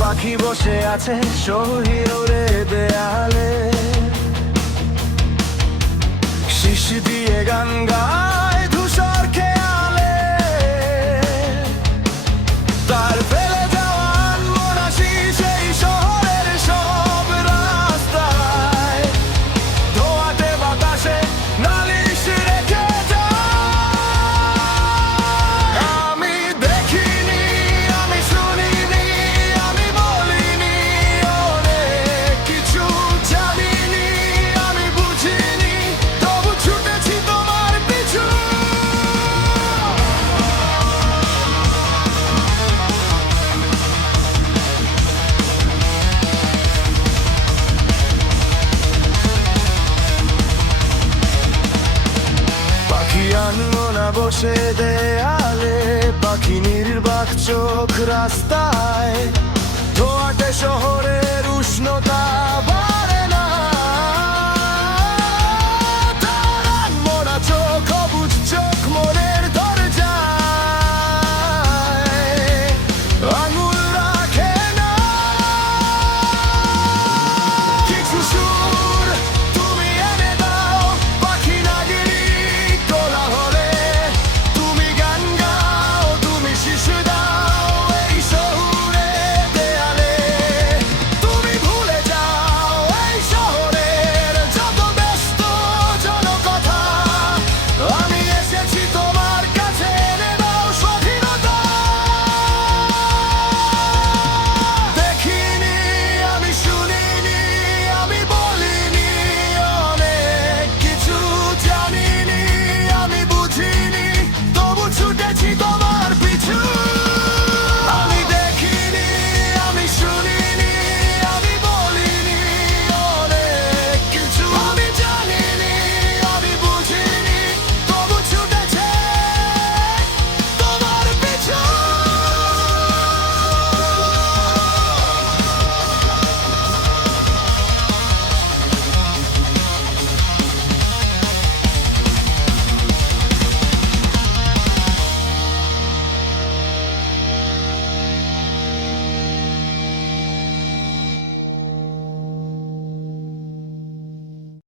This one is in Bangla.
পাখি বসে আছে শহীরে দেয়ালে, শিশ দিয়ে গান গায় ধূসর খেয়ালে। তার ফেলে যাওয়ান মনাসি সেই শহরের সব রাস্তায়, ধোঁয়াতে বাতাসে নালিশ রেখে যায়। আমি দেখিনি, আমি শুনিনি, আমি বলিনি অনেক কিছু, জানিনি, আমি বুঝিনি, তবু ছুটেছি তোমার পিছু। পাখি আনমনা বসে দেয়ালে, পাখি নির্বাক চোখ রাস্তায়, ধোঁয়াটে শহরে